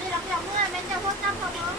นี่เราเมื่อเป็นเจ้าพวกเจ้าพวกน้อง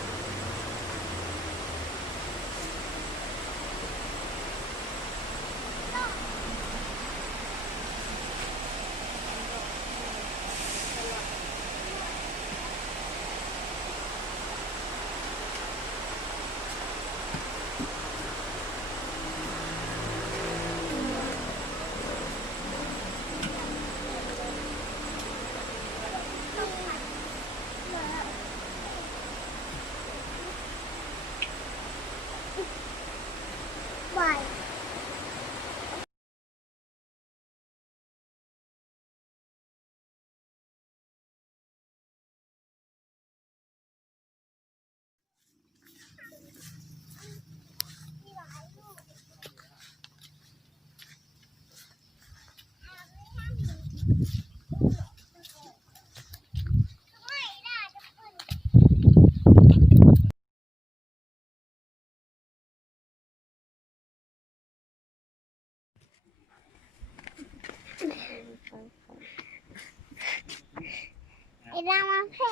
ไอ้ดามาแพ้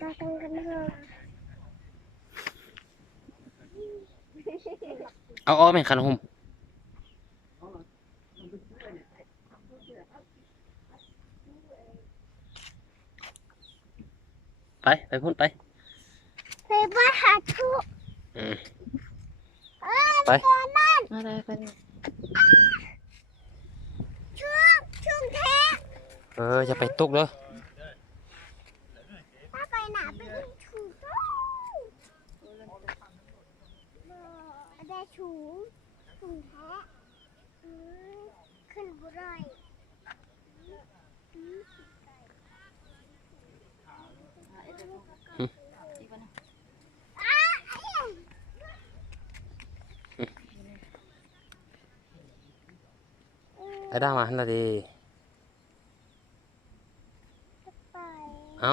ตัวตึงกันเลยเอาอ้อมเป็นขนมไปพุ่นไปบ้านหาทุกไปอะไรไปช่วงแท้ อย่าไปตุกเด้อถ้าไปหนาไปถูกได้ถูแท้ขึ้นบุไรไอ้ด้ามาหันละดีเอา